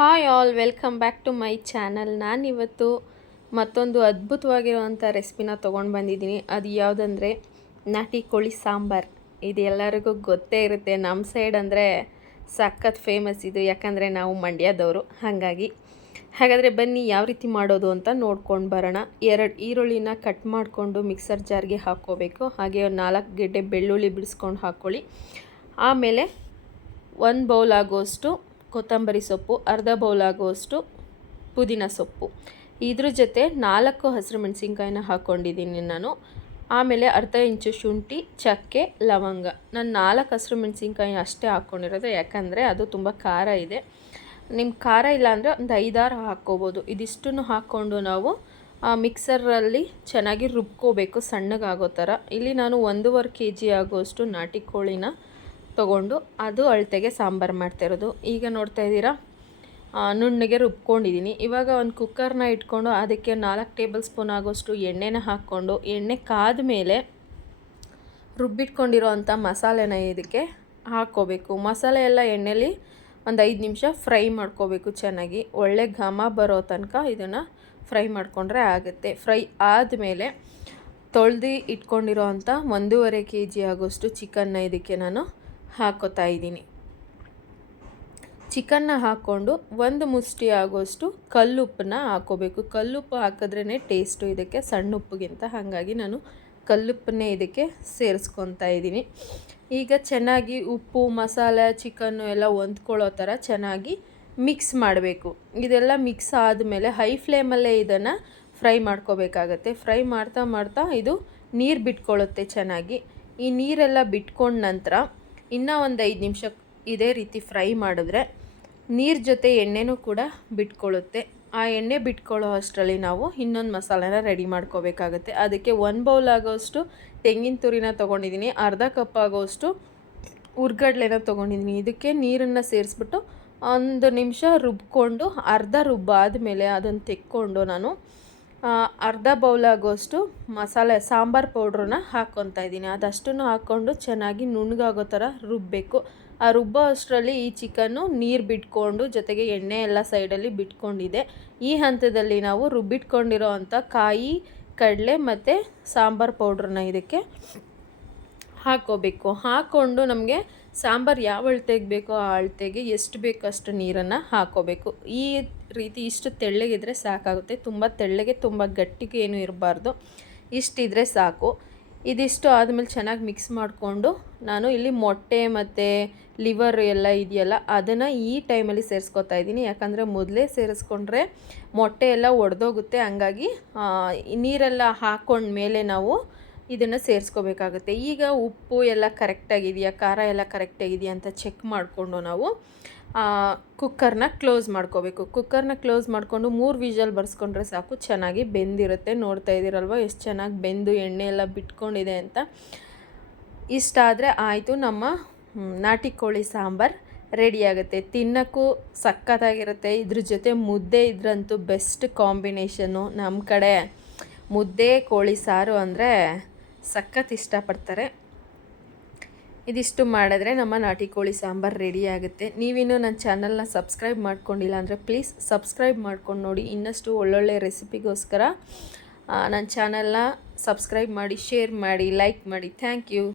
Hi all, welcome back to my channel. ನಾನಿವತ್ತು ಮತ್ತೊಂದು ಅದ್ಭುತವಾಗಿರುವಂಥ ರೆಸಿಪಿನ ತೊಗೊಂಡು ಬಂದಿದ್ದೀನಿ. ಅದು ಯಾವುದಂದರೆ ನಾಟಿ ಕೋಳಿ ಸಾಂಬಾರು. ಇದು ಎಲ್ಲರಿಗೂ ಗೊತ್ತೇ ಇರುತ್ತೆ. ನಮ್ಮ ಸೈಡ್ ಅಂದರೆ ಸಖತ್ ಫೇಮಸ್ ಇದು, ಯಾಕಂದರೆ ನಾವು ಮಂಡ್ಯದವರು. ಹಾಗಾದರೆ ಬನ್ನಿ ಯಾವ ರೀತಿ ಮಾಡೋದು ಅಂತ ನೋಡ್ಕೊಂಡು ಬರೋಣ. 2 ಈರುಳ್ಳಿನ ಕಟ್ ಮಾಡಿಕೊಂಡು ಮಿಕ್ಸರ್ ಜಾರ್ಗೆ ಹಾಕ್ಕೋಬೇಕು. ಹಾಗೆ ಒಂದು 4 ಗೆಡ್ಡೆ ಬೆಳ್ಳುಳ್ಳಿ ಬಿಡಿಸ್ಕೊಂಡು ಹಾಕ್ಕೊಳ್ಳಿ. ಆಮೇಲೆ 1 ಬೌಲ್ ಆಗುವಷ್ಟು ಕೊತ್ತಂಬರಿ ಸೊಪ್ಪು, ಅರ್ಧ ಬೌಲ್ ಆಗುವಷ್ಟು ಪುದೀನ ಸೊಪ್ಪು, ಇದ್ರ ಜೊತೆ 4 ಹಸಿರು ಮೆಣಸಿನ್ಕಾಯಿನ ಹಾಕ್ಕೊಂಡಿದ್ದೀನಿ ನಾನು. ಆಮೇಲೆ ಅರ್ಧ ಇಂಚು ಶುಂಠಿ, ಚಕ್ಕೆ, ಲವಂಗ. ನಾನು 4 ಹಸಿರು ಮೆಣಸಿನ್ಕಾಯಿ ಅಷ್ಟೇ ಹಾಕ್ಕೊಂಡಿರೋದು, ಯಾಕಂದರೆ ಅದು ತುಂಬ ಖಾರ ಇದೆ. ನಿಮ್ಮ ಖಾರ ಇಲ್ಲ ಅಂದರೆ ಒಂದು 5-6 ಹಾಕ್ಕೋಬೋದು. ಇದಿಷ್ಟನ್ನು ಹಾಕ್ಕೊಂಡು ನಾವು ಮಿಕ್ಸರಲ್ಲಿ ಚೆನ್ನಾಗಿ ರುಬ್ಕೋಬೇಕು, ಸಣ್ಣಗಾಗೋ ಥರ. ಇಲ್ಲಿ ನಾನು 1.5 kg ಆಗುವಷ್ಟು ನಾಟಿ ಕೋಳಿನ ತೊಗೊಂಡು ಅದು ಅಳತೆಗೆ ಸಾಂಬಾರು ಮಾಡ್ತಾಯಿರೋದು. ಈಗ ನೋಡ್ತಾ ಇದ್ದೀರಾ, ನುಣ್ಣಗೆ ರುಬ್ಕೊಂಡಿದ್ದೀನಿ. ಇವಾಗ ಒಂದು ಕುಕ್ಕರ್ನ ಇಟ್ಕೊಂಡು ಅದಕ್ಕೆ 4 ಟೇಬಲ್ ಸ್ಪೂನ್ ಆಗೋಷ್ಟು ಎಣ್ಣೆನ ಹಾಕ್ಕೊಂಡು, ಎಣ್ಣೆ ಕಾದ ಮೇಲೆ ರುಬ್ಬಿಟ್ಕೊಂಡಿರೋ ಅಂಥ ಮಸಾಲೆನ ಇದಕ್ಕೆ ಹಾಕ್ಕೋಬೇಕು. ಮಸಾಲೆ ಎಲ್ಲ ಎಣ್ಣೆಲಿ ಒಂದು 5 ನಿಮಿಷ ಫ್ರೈ ಮಾಡ್ಕೋಬೇಕು ಚೆನ್ನಾಗಿ. ಒಳ್ಳೆ ಘಮ ಬರೋ ತನಕ ಇದನ್ನು ಫ್ರೈ ಮಾಡಿಕೊಂಡ್ರೆ ಆಗುತ್ತೆ. ಫ್ರೈ ಆದಮೇಲೆ ತೊಳೆದು ಇಟ್ಕೊಂಡಿರೋ ಅಂಥ 1.5 kg ಆಗೋಷ್ಟು ಚಿಕನ್ನ ಇದಕ್ಕೆ ನಾನು ಹಾಕೋತಾ ಇದ್ದೀನಿ. ಚಿಕನ್ನ ಹಾಕ್ಕೊಂಡು 1 ಮುಷ್ಟಿ ಆಗೋಷ್ಟು ಕಲ್ಲುಪ್ಪನ್ನ ಹಾಕ್ಕೋಬೇಕು. ಕಲ್ಲುಪ್ಪು ಹಾಕಿದ್ರೇ ಟೇಸ್ಟು ಇದಕ್ಕೆ, ಸಣ್ಣ ಉಪ್ಪಿಗಿಂತ. ಹಾಗಾಗಿ ನಾನು ಕಲ್ಲುಪ್ಪನ್ನೇ ಇದಕ್ಕೆ ಸೇರಿಸ್ಕೊತಾ ಇದ್ದೀನಿ. ಈಗ ಚೆನ್ನಾಗಿ ಉಪ್ಪು, ಮಸಾಲೆ, ಚಿಕನ್ನು ಎಲ್ಲ ಹೊಂದ್ಕೊಳ್ಳೋ ಥರ ಚೆನ್ನಾಗಿ ಮಿಕ್ಸ್ ಮಾಡಬೇಕು. ಇದೆಲ್ಲ ಮಿಕ್ಸ್ ಆದಮೇಲೆ ಹೈ ಫ್ಲೇಮಲ್ಲೇ ಇದನ್ನು ಫ್ರೈ ಮಾಡ್ಕೋಬೇಕಾಗತ್ತೆ. ಫ್ರೈ ಮಾಡ್ತಾ ಮಾಡ್ತಾ ಇದು ನೀರು ಬಿಟ್ಕೊಳ್ಳುತ್ತೆ ಚೆನ್ನಾಗಿ. ಈ ನೀರೆಲ್ಲ ಬಿಟ್ಕೊಂಡ ನಂತರ ಇನ್ನೂ ಒಂದು 5 ನಿಮಿಷ ಇದೇ ರೀತಿ ಫ್ರೈ ಮಾಡಿದ್ರೆ ನೀರು ಜೊತೆ ಎಣ್ಣೆನೂ ಕೂಡ ಬಿಟ್ಕೊಳ್ಳುತ್ತೆ. ಆ ಎಣ್ಣೆ ಬಿಟ್ಕೊಳ್ಳೋ ಅಷ್ಟರಲ್ಲಿ ನಾವು ಇನ್ನೊಂದು ಮಸಾಲೆನ ರೆಡಿ ಮಾಡ್ಕೋಬೇಕಾಗತ್ತೆ. ಅದಕ್ಕೆ 1 ಬೌಲ್ ಆಗೋಷ್ಟು ತೆಂಗಿನ ತುರಿನ ತೊಗೊಂಡಿದ್ದೀನಿ, ಅರ್ಧ ಕಪ್ ಆಗೋಷ್ಟು ಹುರ್ಗಡ್ಲೆನ ತೊಗೊಂಡಿದ್ದೀನಿ. ಇದಕ್ಕೆ ನೀರನ್ನು ಸೇರಿಸ್ಬಿಟ್ಟು 1 ನಿಮಿಷ ರುಬ್ಕೊಂಡು, ಅರ್ಧ ರುಬ್ಬಾದಮೇಲೆ ಅದನ್ನು ತೆಕ್ಕೊಂಡು ನಾನು ಅರ್ಧ ಬೌಲ್ ಆಗೋಷ್ಟು ಮಸಾಲೆ ಸಾಂಬಾರು ಪೌಡ್ರನ್ನ ಹಾಕ್ಕೊತಾ ಇದ್ದೀನಿ. ಅದಷ್ಟನ್ನು ಹಾಕ್ಕೊಂಡು ಚೆನ್ನಾಗಿ ನುಣ್ಣಗಾಗೋ ಥರ ರುಬ್ಬಬೇಕು. ಆ ರುಬ್ಬೋ ಅಷ್ಟರಲ್ಲಿ ಈ ಚಿಕನ್ನು ನೀರು ಬಿಟ್ಕೊಂಡು, ಜೊತೆಗೆ ಎಣ್ಣೆ ಎಲ್ಲ ಸೈಡಲ್ಲಿ ಬಿಟ್ಕೊಂಡಿದೆ. ಈ ಹಂತದಲ್ಲಿ ನಾವು ರುಬ್ಬಿಟ್ಕೊಂಡಿರೋ ಅಂಥ ಕಾಯಿ, ಕಡಲೆ ಮತ್ತು ಸಾಂಬಾರು ಪೌಡ್ರನ್ನ ಇದಕ್ಕೆ ಹಾಕ್ಕೋಬೇಕು. ಹಾಕ್ಕೊಂಡು ನಮಗೆ ಸಾಂಬಾರು ಯಾವ ಅಳತೆಗೆ ಬೇಕೋ ಆ ಅಳತೆಗೆ ಎಷ್ಟು ಬೇಕೋ ಅಷ್ಟು ನೀರನ್ನು ಹಾಕ್ಕೋಬೇಕು. ಈ ರೀತಿ ಇಷ್ಟು ತೆಳ್ಳಗಿದ್ರೆ ಸಾಕಾಗುತ್ತೆ. ತುಂಬ ತೆಳ್ಳಗೆ, ತುಂಬ ಗಟ್ಟಿಗೆ ಏನೂ ಇರಬಾರ್ದು. ಇಷ್ಟಿದ್ರೆ ಸಾಕು. ಇದಿಷ್ಟು ಆದಮೇಲೆ ಚೆನ್ನಾಗಿ ಮಿಕ್ಸ್ ಮಾಡಿಕೊಂಡು ನಾನು ಇಲ್ಲಿ ಮೊಟ್ಟೆ ಮತ್ತು ಲಿವರ್ ಎಲ್ಲ ಇದೆಯಲ್ಲ ಅದನ್ನು ಈ ಟೈಮಲ್ಲಿ ಸೇರಿಸ್ಕೊತಾ ಇದ್ದೀನಿ. ಯಾಕಂದರೆ ಮೊದಲೇ ಸೇರಿಸ್ಕೊಂಡ್ರೆ ಮೊಟ್ಟೆ ಎಲ್ಲ ಒಡೆದೋಗುತ್ತೆ. ಹಂಗಾಗಿ ನೀರೆಲ್ಲ ಹಾಕ್ಕೊಂಡ್ಮೇಲೆ ನಾವು ಇದನ್ನು ಸೇರಿಸ್ಕೋಬೇಕಾಗುತ್ತೆ. ಈಗ ಉಪ್ಪು ಎಲ್ಲ ಕರೆಕ್ಟಾಗಿದೆಯಾ, ಖಾರ ಎಲ್ಲ ಕರೆಕ್ಟಾಗಿದೆಯಾ ಅಂತ ಚೆಕ್ ಮಾಡಿಕೊಂಡು ನಾವು ಕುಕ್ಕರ್ನ ಕ್ಲೋಸ್ ಮಾಡ್ಕೋಬೇಕು. ಕುಕ್ಕರ್ನ ಕ್ಲೋಸ್ ಮಾಡಿಕೊಂಡು 3 ವಿಷಲ್ ಬರ್ಸ್ಕೊಂಡ್ರೆ ಸಾಕು, ಚೆನ್ನಾಗಿ ಬೆಂದಿರುತ್ತೆ. ನೋಡ್ತಾ ಇದ್ದೀರಲ್ವ ಎಷ್ಟು ಚೆನ್ನಾಗಿ ಬೆಂದು ಎಣ್ಣೆ ಎಲ್ಲ ಬಿಟ್ಕೊಂಡಿದೆ ಅಂತ. ಇಷ್ಟಾದರೆ ಆಯಿತು, ನಮ್ಮ ನಾಟಿ ಕೋಳಿ ಸಾಂಬಾರು ರೆಡಿಯಾಗುತ್ತೆ. ತಿನ್ನೋಕ್ಕೂ ಸಖತ್ತಾಗಿರುತ್ತೆ. ಇದ್ರ ಜೊತೆ ಮುದ್ದೆ ಇದ್ರಂತೂ ಬೆಸ್ಟ್ ಕಾಂಬಿನೇಷನ್ನು. ನಮ್ಮ ಕಡೆ ಮುದ್ದೆ ಕೋಳಿ ಸಾರು ಅಂದರೆ ಸಖತ್ ಇಷ್ಟಪಡ್ತಾರೆ. ಇದಿಷ್ಟು ಮಾಡಿದ್ರೆ ನಮ್ಮ ನಾಟಿ ಕೋಳಿ ಸಾಂಬಾರು ರೆಡಿ ಆಗುತ್ತೆ. ನೀವಿನ್ನೂ ನನ್ನ ಚಾನಲ್ನ ಸಬ್ಸ್ಕ್ರೈಬ್ ಮಾಡ್ಕೊಂಡಿಲ್ಲ ಅಂದರೆ ಪ್ಲೀಸ್ ಸಬ್ಸ್ಕ್ರೈಬ್ ಮಾಡ್ಕೊಂಡು ನೋಡಿ. ಇನ್ನಷ್ಟು ಒಳ್ಳೊಳ್ಳೆ ರೆಸಿಪಿಗೋಸ್ಕರ ನನ್ನ ಚಾನಲ್ನ ಸಬ್ಸ್ಕ್ರೈಬ್ ಮಾಡಿ, ಶೇರ್ ಮಾಡಿ, ಲೈಕ್ ಮಾಡಿ. Thank you.